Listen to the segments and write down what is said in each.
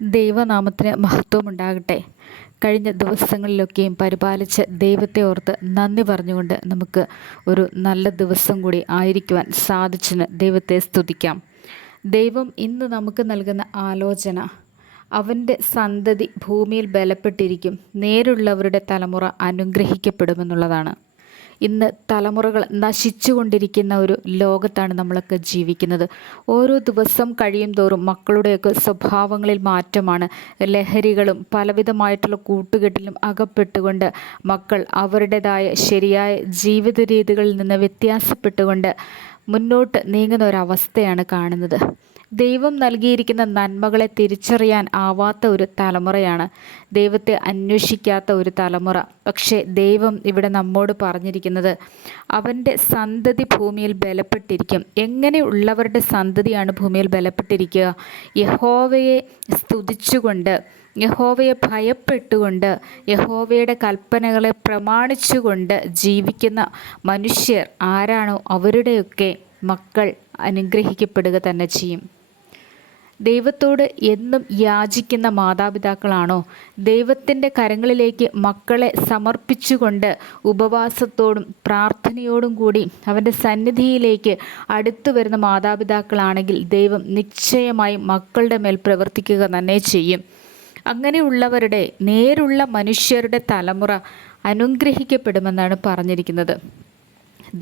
ദൈവനാമത്തിന് മഹത്വമുണ്ടാകട്ടെ. കഴിഞ്ഞ ദിവസങ്ങളിലൊക്കെയും പരിപാലിച്ച് ദൈവത്തെ ഓർത്ത് നന്ദി പറഞ്ഞുകൊണ്ട് നമുക്ക് ഒരു നല്ല ദിവസം കൂടി ആയിരിക്കുവാൻ സാധിച്ചെന്ന് ദൈവത്തെ സ്തുതിക്കാം. ദൈവം ഇന്ന് നമുക്ക് നൽകുന്ന ആലോചന, അവൻ്റെ സന്തതി ഭൂമിയിൽ ബലപ്പെട്ടിരിക്കും, നേരുള്ളവരുടെ തലമുറ അനുഗ്രഹിക്കപ്പെടുമെന്നുള്ളതാണ്. ഇന്ന് തലമുറകൾ നശിച്ചുകൊണ്ടിരിക്കുന്ന ഒരു ലോകത്താണ് നമ്മളൊക്കെ ജീവിക്കുന്നത്. ഓരോ ദിവസം കഴിയും തോറും മക്കളുടെയൊക്കെ സ്വഭാവങ്ങളിൽ മാറ്റമാണ്. ലഹരികളും പലവിധമായിട്ടുള്ള കൂട്ടുകെട്ടിലും അകപ്പെട്ടുകൊണ്ട് മക്കൾ അവരുടേതായ ശരിയായ ജീവിത രീതികളിൽ നിന്ന് വ്യത്യാസപ്പെട്ടുകൊണ്ട് മുന്നോട്ട് നീങ്ങുന്ന ഒരവസ്ഥയാണ് കാണുന്നത്. ദൈവം നൽകിയിരിക്കുന്ന നന്മകളെ തിരിച്ചറിയാൻ ആവാത്ത ഒരു തലമുറയാണ്, ദൈവത്തെ അന്വേഷിക്കാത്ത ഒരു തലമുറ. പക്ഷേ ദൈവം ഇവിടെ നമ്മോട് പറഞ്ഞിരിക്കുന്നത്, അവൻ്റെ സന്തതി ഭൂമിയിൽ ബലപ്പെട്ടിരിക്കും. എങ്ങനെയുള്ളവരുടെ സന്തതിയാണ് ഭൂമിയിൽ ബലപ്പെട്ടിരിക്കുക? യഹോവയെ സ്തുതിച്ചുകൊണ്ട്, യഹോവയെ ഭയപ്പെട്ടുകൊണ്ട്, യഹോവയുടെ കൽപ്പനകളെ പ്രമാണിച്ചുകൊണ്ട് ജീവിക്കുന്ന മനുഷ്യർ ആരാണോ അവരുടെയൊക്കെ മക്കൾ അനുഗ്രഹിക്കപ്പെടുക തന്നെ ചെയ്യും. ദൈവത്തോട് എന്നും യാചിക്കുന്ന മാതാപിതാക്കളാണോ, ദൈവത്തിൻ്റെ കരങ്ങളിലേക്ക് മക്കളെ സമർപ്പിച്ചുകൊണ്ട് ഉപവാസത്തോടും പ്രാർത്ഥനയോടും കൂടി അവൻ്റെ സന്നിധിയിലേക്ക് അടുത്തു വരുന്ന മാതാപിതാക്കളാണെങ്കിൽ ദൈവം നിശ്ചയമായും മക്കളുടെ മേൽ പ്രവർത്തിക്കുക തന്നെ ചെയ്യും. അങ്ങനെയുള്ളവരുടെ, നേരുള്ള മനുഷ്യരുടെ തലമുറ അനുഗ്രഹിക്കപ്പെടുമെന്നാണ് പറഞ്ഞിരിക്കുന്നത്.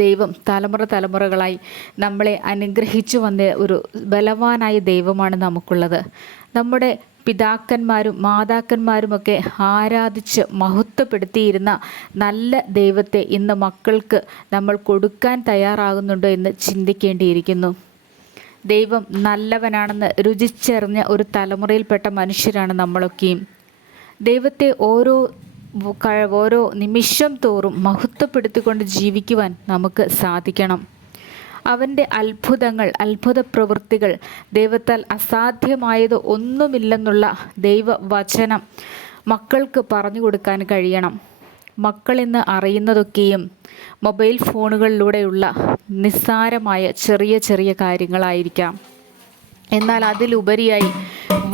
ദൈവം തലമുറകളായി നമ്മളെ അനുഗ്രഹിച്ചു വന്ന ഒരു ബലവാനായ ദൈവമാണ് നമുക്കുള്ളത്. നമ്മുടെ പിതാക്കന്മാരും മാതാക്കന്മാരുമൊക്കെ ആരാധിച്ച് മഹത്വപ്പെടുത്തിയിരുന്ന നല്ല ദൈവത്തെ ഇന്ന് മക്കൾക്ക് നമ്മൾ കൊടുക്കാൻ തയ്യാറാകുന്നുണ്ടോ എന്ന് ചിന്തിക്കേണ്ടിയിരിക്കുന്നു. ദൈവം നല്ലവനാണെന്ന് രുചിച്ചറിഞ്ഞ ഒരു തലമുറയിൽപ്പെട്ട മനുഷ്യരാണ് നമ്മളൊക്കെയും. ദൈവത്തെ ഓരോ നിമിഷം തോറും മഹത്വപ്പെടുത്തിക്കൊണ്ട് ജീവിക്കുവാൻ നമുക്ക് സാധിക്കണം. അവൻ്റെ അത്ഭുത പ്രവൃത്തികൾ, ദൈവത്താൽ അസാധ്യമായത് ഒന്നുമില്ലെന്നുള്ള ദൈവവചനം മക്കൾക്ക് പറഞ്ഞു കൊടുക്കാൻ കഴിയണം. മക്കളിന്ന് അറിയുന്നതൊക്കെയും മൊബൈൽ ഫോണുകളിലൂടെയുള്ള നിസ്സാരമായ ചെറിയ കാര്യങ്ങളായിരിക്കാം. എന്നാൽ അതിലുപരിയായി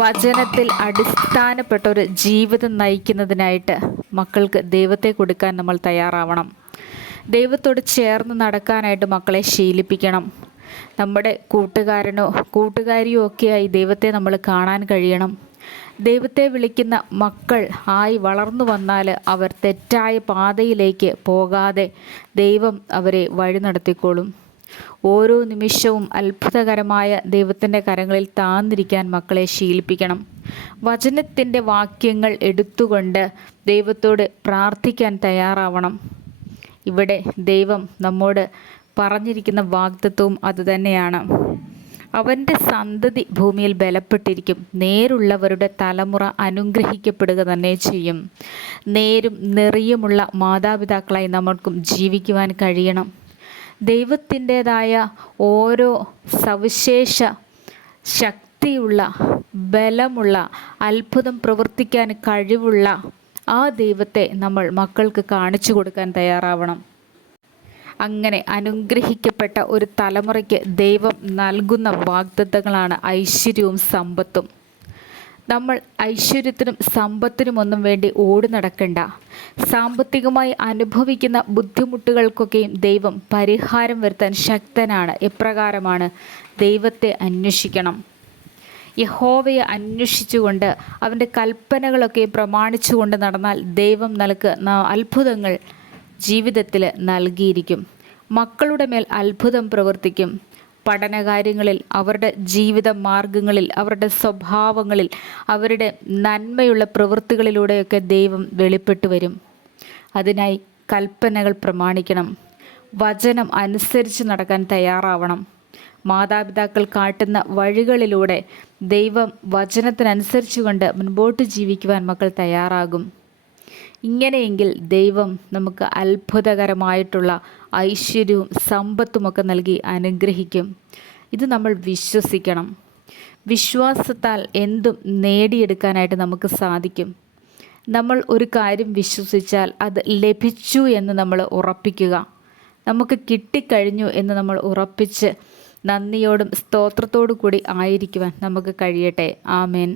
വചനത്തിൽ അടിസ്ഥാനപ്പെട്ട ഒരു ജീവിതം നയിക്കുന്നതിനായിട്ട് മക്കൾക്ക് ദൈവത്തെ കൊടുക്കാൻ നമ്മൾ തയ്യാറാവണം. ദൈവത്തോട് ചേർന്ന് നടക്കാനായിട്ട് മക്കളെ ശീലിപ്പിക്കണം. നമ്മുടെ കൂട്ടുകാരിയോ ഒക്കെയായി ദൈവത്തെ നമ്മൾ കാണാൻ കഴിയണം. ദൈവത്തെ വിളിക്കുന്ന മക്കൾ ആയി വളർന്നു വന്നാൽ അവർ തെറ്റായ പാതയിലേക്ക് പോകാതെ ദൈവം അവരെ വഴി നടത്തിക്കോളും. ഓരോ നിമിഷവും അത്ഭുതകരമായ ദൈവത്തിൻ്റെ കരങ്ങളിൽ താഴ്ന്നിരിക്കാൻ മക്കളെ ശീലിപ്പിക്കണം. വചനത്തിൻ്റെ വാക്യങ്ങൾ എടുത്തുകൊണ്ട് ദൈവത്തോട് പ്രാർത്ഥിക്കാൻ തയ്യാറാവണം. ഇവിടെ ദൈവം നമ്മോട് പറഞ്ഞിരിക്കുന്ന വാഗ്ദത്തവും അതുതന്നെയാണ്. അവൻ്റെ സന്തതി ഭൂമിയിൽ ബലപ്പെട്ടിരിക്കും, നേരുള്ളവരുടെ തലമുറ അനുഗ്രഹിക്കപ്പെടുക തന്നെ ചെയ്യും. നേരും നെറിയുമുള്ള മാതാപിതാക്കളായി നമ്മൾക്കും ജീവിക്കുവാൻ കഴിയണം. ദൈവത്തിൻ്റെതായ ഓരോ സവിശേഷ ശക്തിയുള്ള, ബലമുള്ള, അത്ഭുതം പ്രവർത്തിക്കാൻ കഴിവുള്ള ആ ദൈവത്തെ നമ്മൾ മക്കൾക്ക് കാണിച്ചു കൊടുക്കാൻ തയ്യാറാവണം. അങ്ങനെ അനുഗ്രഹിക്കപ്പെട്ട ഒരു തലമുറയ്ക്ക് ദൈവം നൽകുന്ന വാഗ്ദത്തങ്ങളാണ് ഐശ്വര്യവും സമ്പത്തും. നമ്മൾ ഐശ്വര്യത്തിനും സമ്പത്തിനും ഒന്നും വേണ്ടി ഓടി നടക്കണ്ട. സാമ്പത്തികമായി അനുഭവിക്കുന്ന ബുദ്ധിമുട്ടുകൾക്കൊക്കെയും ദൈവം പരിഹാരം വരുത്താൻ ശക്തനാണ്. എപ്രകാരമാണ്? ദൈവത്തെ അന്വേഷിക്കണം. യഹോവയെ അന്വേഷിച്ചുകൊണ്ട് അവൻ്റെ കൽപ്പനകളൊക്കെ പ്രമാണിച്ചുകൊണ്ട് നടന്നാൽ ദൈവം നൽകുന്ന അത്ഭുതങ്ങൾ ജീവിതത്തിൽ നൽകിയിരിക്കും. മക്കളുടെ മേൽ അത്ഭുതം പ്രവർത്തിക്കും. പഠനകാര്യങ്ങളിൽ, അവരുടെ ജീവിത മാർഗങ്ങളിൽ, അവരുടെ സ്വഭാവങ്ങളിൽ, അവരുടെ നന്മയുള്ള പ്രവൃത്തികളിലൂടെയൊക്കെ ദൈവം വെളിപ്പെട്ടു വരും. അതിനായി കൽപ്പനകൾ പ്രമാണിക്കണം. വചനം അനുസരിച്ച് നടക്കാൻ തയ്യാറാവണം. മാതാപിതാക്കൾ കാട്ടുന്ന വഴികളിലൂടെ ദൈവം വചനത്തിനനുസരിച്ചുകൊണ്ട് മുൻപോട്ട് ജീവിക്കുവാൻ മക്കൾ തയ്യാറാകും. ഇങ്ങനെയെങ്കിൽ ദൈവം നമുക്ക് അത്ഭുതകരമായിട്ടുള്ള ഐശ്വര്യവും സമ്പത്തുമൊക്കെ നൽകി അനുഗ്രഹിക്കും. ഇത് നമ്മൾ വിശ്വസിക്കണം. വിശ്വാസത്താൽ എന്തും നേടിയെടുക്കാനായിട്ട് നമുക്ക് സാധിക്കും. നമ്മൾ ഒരു കാര്യം വിശ്വസിച്ചാൽ അത് ലഭിച്ചു എന്ന് നമ്മൾ ഉറപ്പിക്കുക. നമുക്ക് കിട്ടിക്കഴിഞ്ഞു എന്ന് നമ്മൾ ഉറപ്പിച്ച് നന്ദിയോടും സ്തോത്രത്തോടു കൂടി ആയിരിക്കുവാൻ നമുക്ക് കഴിയട്ടെ. ആമേൻ.